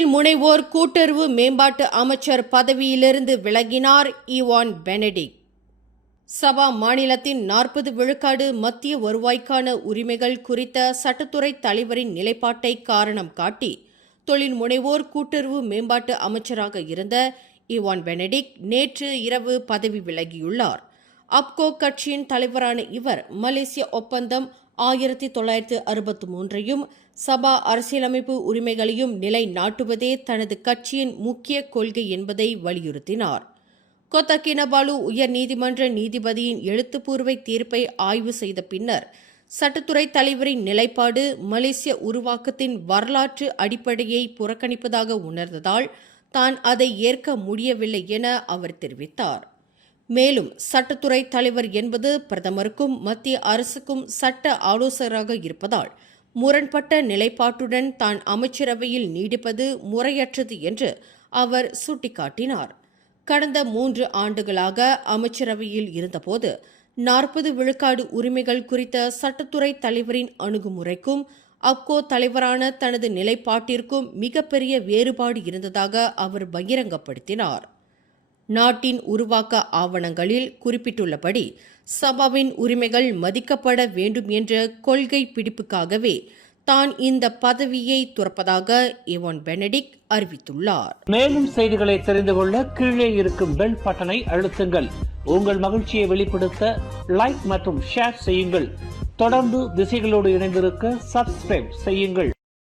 தொழில் முனைவோர் கூட்டுறவு மேம்பாட்டு அமைச்சர் பதவியிலிருந்து விலகினார் ஈவான் பெனடிக்ட். சபா மாநிலத்தின் 40 விழுக்காடு மத்திய வருவாய்க்கான உரிமைகள் குறித்த சட்டத்துறை தலைவரின் நிலைப்பாட்டை காரணம் காட்டி தொழில் முனைவோர் கூட்டுறவு மேம்பாட்டு அமைச்சராக இருந்த ஈவான் பெனடிக்ட் நேற்று இரவு பதவி விலகியுள்ளார். அப்கோ கட்சியின் தலைவரான இவர் மலேசிய ஒப்பந்தம் 1963ஐயும் சபா அரசியலமைப்பு உரிமைகளையும் நிலைநாட்டுவதே தனது கட்சியின் முக்கிய கொள்கை என்பதை வலியுறுத்தினார். கொத்தா கினபாலு உயர் நீதிமன்ற நீதிபதியின் எழுத்துப்பூர்வ தீர்ப்பை ஆய்வு செய்த பின்னர் சட்டத்துறை தலைவரின் நிலைப்பாடு மலேசிய உருவாக்கத்தின் வரலாற்று அடிப்படையை புறக்கணிப்பதாக உணர்ந்ததால் தான் அதை ஏற்க முடியவில்லை என அவர் தெரிவித்தார். மேலும் சட்டத்துறை தலைவர் என்பது பிரதமருக்கும் மத்திய அரசுக்கும் சட்ட ஆலோசகராக இருப்பதால் முரண்பட்ட நிலைப்பாட்டுடன் தான் அமைச்சரவையில் நீடிப்பது முறையற்றது என்று அவர் சுட்டிக்காட்டினார். கடந்த 3 ஆண்டுகளாக அமைச்சரவையில் இருந்தபோது 40 விழுக்காடு உரிமைகள் குறித்த சட்டத்துறை தலைவரின் அணுகுமுறைக்கும் அப்கோ தலைவரான தனது நிலைப்பாட்டிற்கும் மிகப்பெரிய வேறுபாடு இருந்ததாக அவர் பகிரங்கப்படுத்தினார். நாட்டின் உருவாக்க ஆவணங்களில் குறிப்பிட்டுள்ளபடி சபாவின் உரிமைகள் மதிக்கப்பட வேண்டும் என்ற கொள்கை பிடிப்புக்காகவே தான் இந்த பதவியை துறப்பதாக ஈவான் பெனடிக்ட் அறிவித்துள்ளார். மேலும் செய்திகளை தெரிந்து கொள்ள கீழே இருக்கும் பெல் பட்டனை அழுத்துங்கள். உங்கள் மகிழ்ச்சியை வெளிப்படுத்த லைக் மற்றும் ஷேர் செய்யுங்கள். தொடர்ந்து திசைகளோடு இணைந்திருக்க சப்ஸ்கிரைப் செய்யுங்கள்.